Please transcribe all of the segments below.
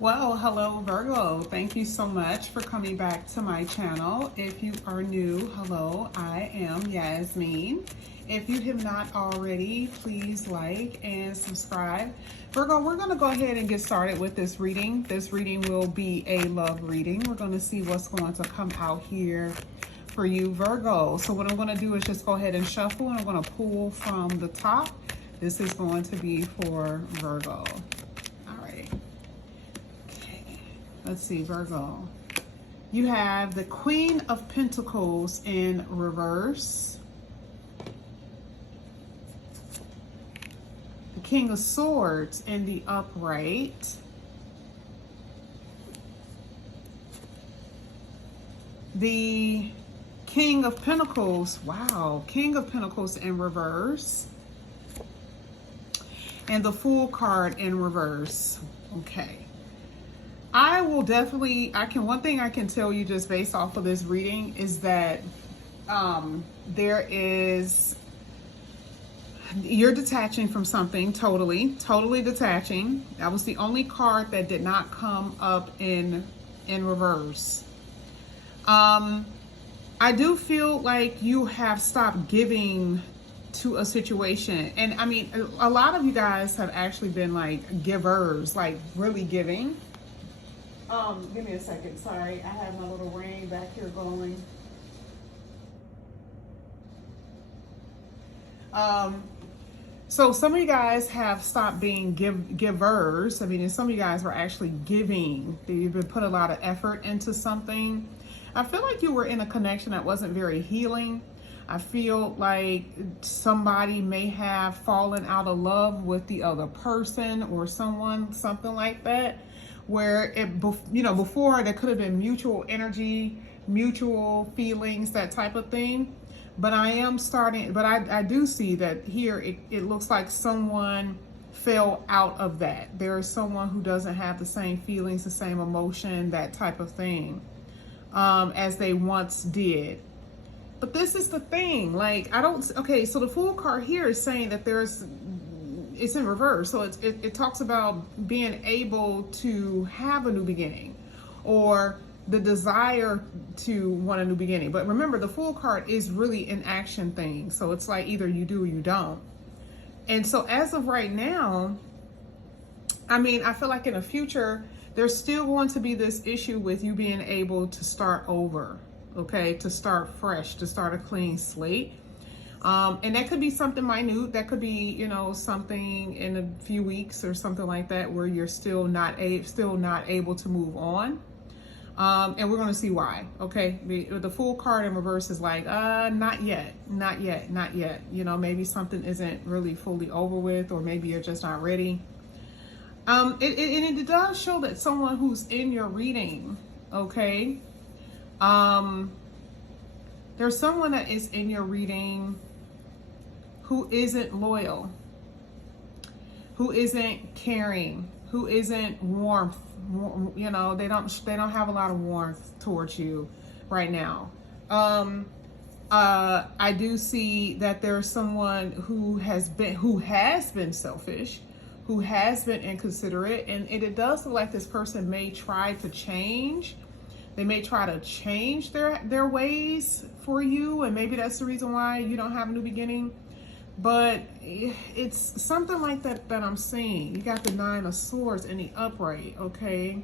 Well, hello Virgo. Thank you so much for coming back to my channel. If you are new, hello, I am Yasmin. If you have not already, please like and subscribe. Virgo, we're going to go ahead and get started with this reading. This reading will be a love reading. We're going to see what's going to come out here for you, Virgo. So what I'm going to do is just go ahead and shuffle, and I'm going to pull from the top. This is going to be for Virgo. Let's see, Virgo. You have the Queen of Pentacles in reverse. The King of Swords in the upright. The King of Pentacles, wow, King of Pentacles in reverse. And the Fool card in reverse. Okay. I will definitely, one thing I can tell you just based off of this reading is that you're detaching from something, totally detaching. That was the only card that did not come up in reverse. I do feel like you have stopped giving to a situation. And I mean, a lot of you guys have actually been like givers, like really giving. Give me a second. Sorry, I have my little rain back here going. So some of you guys have stopped being givers. I mean, and some of you guys were actually giving. You've been put a lot of effort into something. I feel like you were in a connection that wasn't very healing. I feel like somebody may have fallen out of love with the other person or someone, something like that. Where before there could have been mutual energy, mutual feelings, that type of thing. But I do see that here it looks like someone fell out of that. There is someone who doesn't have the same feelings, the same emotion, that type of thing, as they once did. But this is the thing, like, so the Fool card here is saying that it's in reverse. So it talks about being able to have a new beginning or the desire to want a new beginning. But remember, the Fool card is really an action thing. So it's like either you do or you don't. And so as of right now, I mean, I feel like in the future, there's still going to be this issue with you being able to start over, okay? To start fresh, to start a clean slate. And that could be something minute. That could be, something in a few weeks or something like that, where you're still not able to move on. And we're going to see why. Okay. The Fool card in reverse is like, not yet. Maybe something isn't really fully over with, or maybe you're just not ready. It does show that someone who's in your reading, okay. There's someone that is in your reading who isn't loyal, who isn't caring, who isn't warmth. They don't have a lot of warmth towards you right now. I do see that there's someone who has been selfish, who has been inconsiderate, and it does look like this person may try to change. They may try to change their ways for you, and maybe that's the reason why you don't have a new beginning. But it's something like that I'm seeing. You got the Nine of Swords in the upright, okay?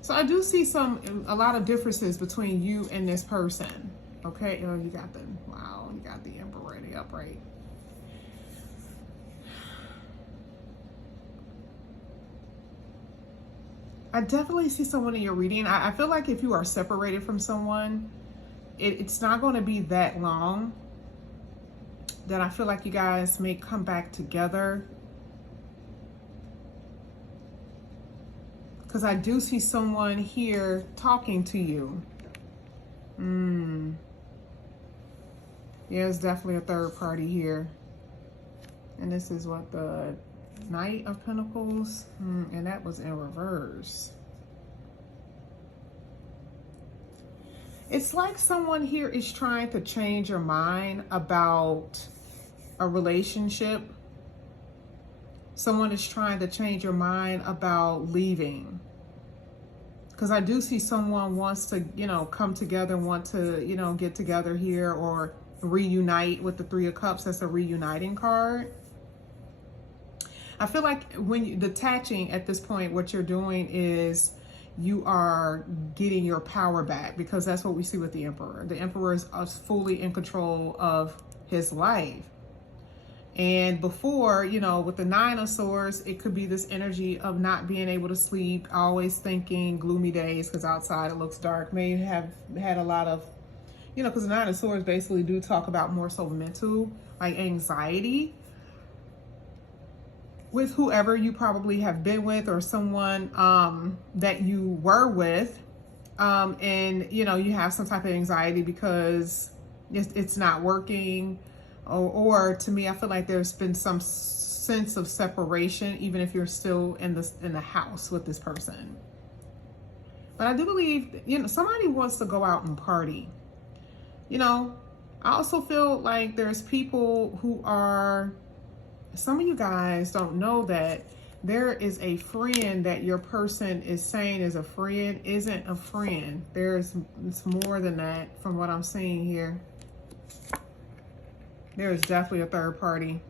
So I do see a lot of differences between you and this person, okay? You got the Emperor in the upright. I definitely see someone in your reading. I feel like if you are separated from someone, it's not going to be that long that I feel like you guys may come back together. Because I do see someone here talking to you. Yeah, there's definitely a third party here. And this is what, the Knight of Pentacles? And that was in reverse. It's like someone here is trying to change your mind about a relationship. Someone is trying to change your mind about leaving. because I do see someone wants to, come together, want to, get together here or reunite with the Three of Cups. That's a reuniting card. I feel like when you detaching at this point, what you're doing is you are getting your power back, because that's what we see with the Emperor. The Emperor is fully in control of his life. And before, with the Nine of Swords, it could be this energy of not being able to sleep, always thinking, gloomy days because outside it looks dark. May have had a lot of, because the Nine of Swords basically do talk about more so mental, like anxiety with whoever you probably have been with, or someone that you were with. And, you have some type of anxiety because it's not working. Or to me, I feel like there's been some sense of separation, even if you're still in the house with this person. But I do believe, somebody wants to go out and party. I also feel like there's people who are, some of you guys don't know that there is a friend that your person is saying is a friend, isn't a friend. It's more than that from what I'm seeing here. There is definitely a third party.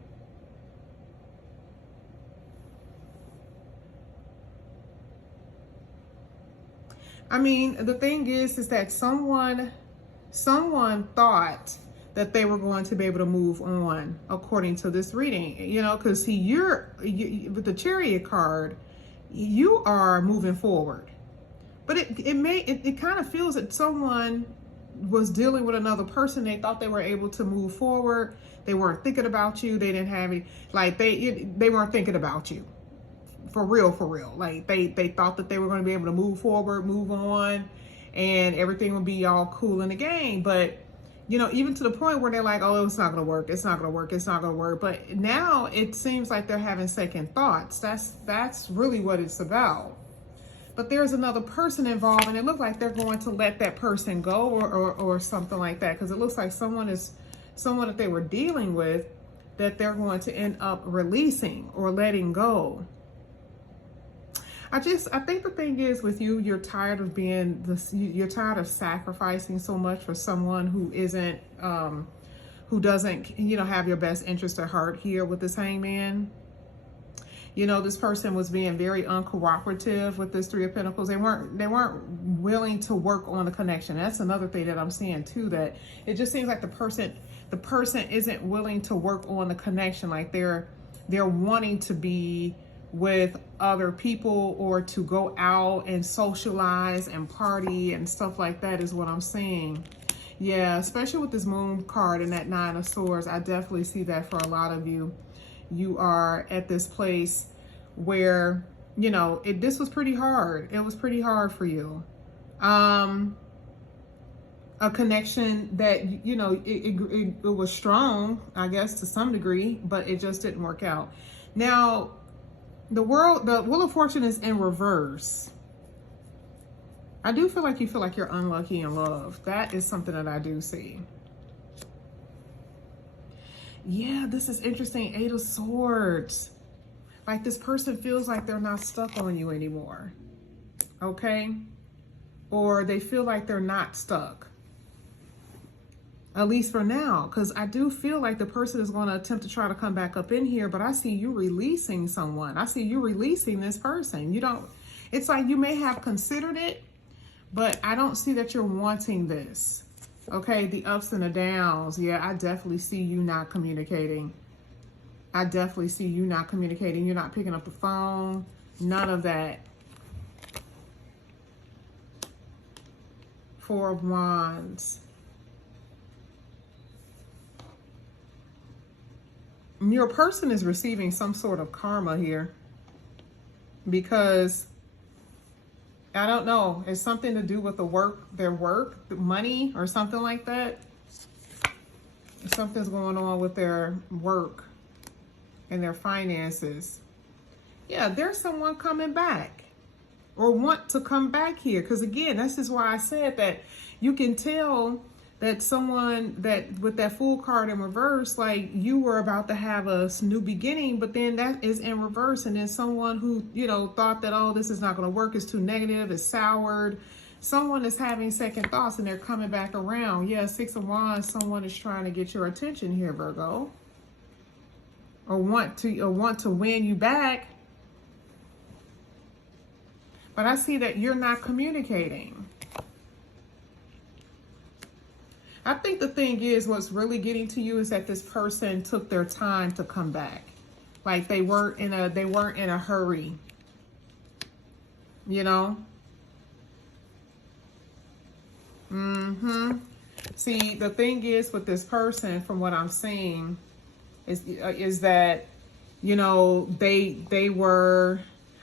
I mean, the thing is that someone thought that they were going to be able to move on according to this reading, because with the Chariot card, you are moving forward. But it kind of feels that someone was dealing with another person. They thought they were able to move forward. They weren't thinking about you. They didn't have any, like they weren't thinking about you for real. Like they thought that they were going to be able to move forward, move on, and everything would be all cool in the game. But even to the point where they're like, oh, it's not going to work. It's not going to work. It's not going to work. But now it seems like they're having second thoughts. That's really what it's about. But there's another person involved, and it looks like they're going to let that person go or something like that, because it looks like someone that they were dealing with that they're going to end up releasing or letting go. I think the thing is with you, you're tired of you're tired of sacrificing so much for someone who isn't, who doesn't, have your best interest at heart here with this Hangman. This person was being very uncooperative with this Three of Pentacles. They weren't willing to work on the connection. That's another thing that I'm seeing too, that it just seems like the person isn't willing to work on the connection. Like they're wanting to be with other people or to go out and socialize and party and stuff like that is what I'm seeing. Yeah, especially with this Moon card and that Nine of Swords, I definitely see that for a lot of you. You are at this place where, this was pretty hard. It was pretty hard for you. A connection that, it was strong, I guess, to some degree, but it just didn't work out. Now, the Wheel of Fortune is in reverse. I do feel like you feel like you're unlucky in love. That is something that I do see. Yeah, this is interesting. Eight of Swords. Like this person feels like they're not stuck on you anymore. Okay? Or they feel like they're not stuck. At least for now. Because I do feel like the person is going to attempt to try to come back up in here. But I see you releasing someone. I see you releasing this person. It's like you may have considered it. But I don't see that you're wanting this. Okay, the ups and the downs. Yeah, I definitely see you not communicating. I definitely see you not communicating. You're not picking up the phone. None of that. Four of Wands. Your person is receiving some sort of karma here. Because I don't know. It's something to do with their work, the money, or something like that. Something's going on with their work and their finances. Yeah, there's someone coming back or want to come back here. Because again, this is why I said that you can tell that someone that with that Fool card in reverse, like you were about to have a new beginning, but then that is in reverse. And then someone who, you know, thought that, oh, this is not going to work, it's too negative, it's soured. Someone is having second thoughts and they're coming back around. Yeah, Six of Wands, someone is trying to get your attention here, Virgo. Or want to win you back. But I see that you're not communicating. I think the thing is, what's really getting to you is that this person took their time to come back. Like they weren't in a hurry. You know? See, the thing is with this person, from what I'm seeing, is that, you know, they were,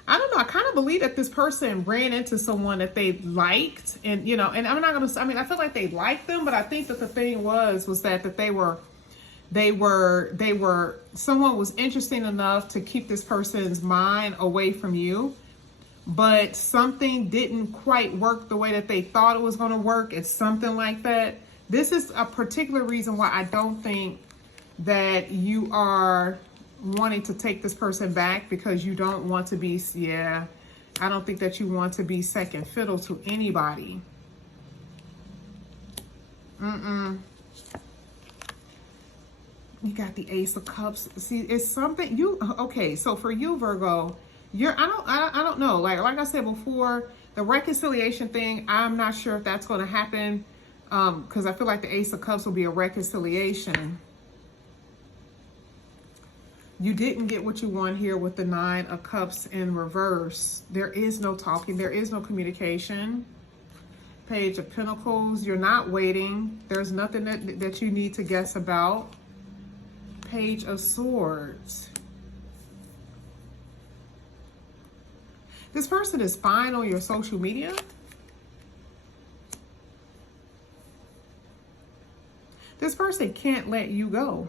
I don't know, I kind of believe that this person ran into someone that they liked, and, you know, and I'm not gonna, I mean, I feel like they liked them, but I think that the thing was that they were, someone was interesting enough to keep this person's mind away from you, but something didn't quite work the way that they thought it was going to work. It's something like that. This is a particular reason why I don't think that you are wanting to take this person back, because you don't want to be, yeah, I don't think that you want to be second fiddle to anybody. You got the Ace of Cups. See, it's something you, okay, so for you, Virgo, I don't know. Like I said before, the reconciliation thing, I'm not sure if that's going to happen, because I feel like the Ace of Cups will be a reconciliation. You didn't get what you want here with the Nine of Cups in reverse. There is no talking. There is no communication. Page of Pentacles. You're not waiting. There's nothing that you need to guess about. Page of Swords. This person is fine on your social media. This person can't let you go.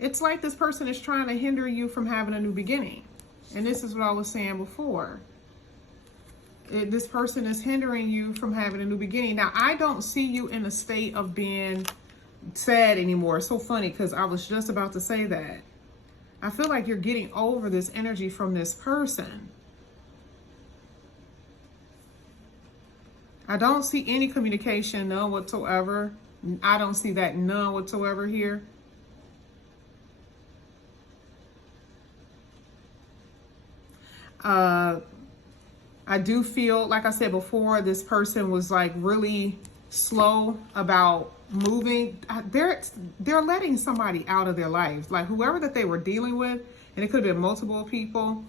It's like this person is trying to hinder you from having a new beginning. And this is what I was saying before. This person is hindering you from having a new beginning. Now, I don't see you in a state of being sad anymore. It's so funny, because I was just about to say that. I feel like you're getting over this energy from this person. I don't see any communication, none whatsoever. I don't see that, none whatsoever here. I do feel, like I said before, this person was like really slow about moving. They're letting somebody out of their lives, like whoever that they were dealing with, and it could have been multiple people.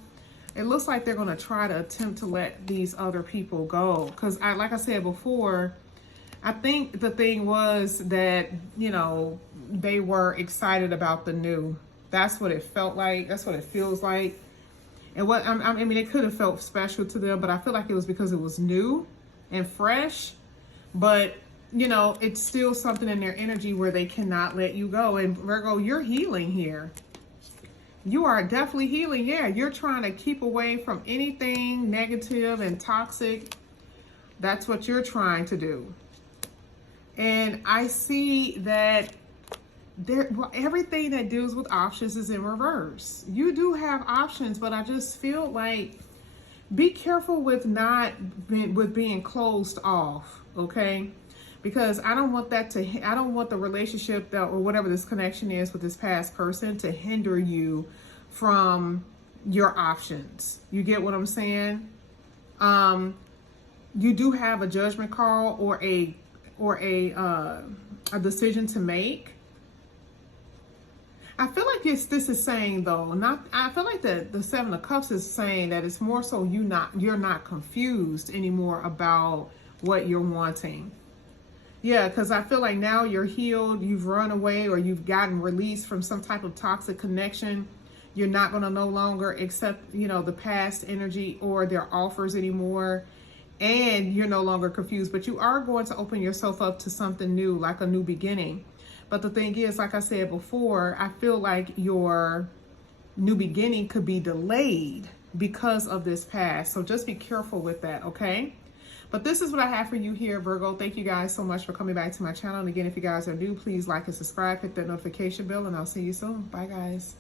It looks like they're going to try to attempt to let these other people go. Because like I said before, I think the thing was that, you know, they were excited about the new. That's what it felt like. That's what it feels like. And what I mean, it could have felt special to them, but I feel like it was because it was new and fresh. But, you know, it's still something in their energy where they cannot let you go. And Virgo, you're healing here. You are definitely healing. Yeah, you're trying to keep away from anything negative and toxic. That's what you're trying to do. And I see that everything that deals with options is in reverse. You do have options, but I just feel like be careful with being closed off, okay? Because I don't want I don't want the relationship or whatever this connection is with this past person to hinder you from your options. You get what I'm saying? You do have a judgment call or a decision to make. I feel like this is saying though, I feel like the Seven of Cups is saying that it's more so you're not confused anymore about what you're wanting. Yeah, because I feel like now you're healed, you've run away, or you've gotten released from some type of toxic connection. You're not going to no longer accept, you know, the past energy or their offers anymore. And you're no longer confused, but you are going to open yourself up to something new, like a new beginning. But the thing is, like I said before, I feel like your new beginning could be delayed because of this past. So just be careful with that, okay? But this is what I have for you here, Virgo. Thank you guys so much for coming back to my channel. And again, if you guys are new, please like and subscribe, hit that notification bell, and I'll see you soon. Bye, guys.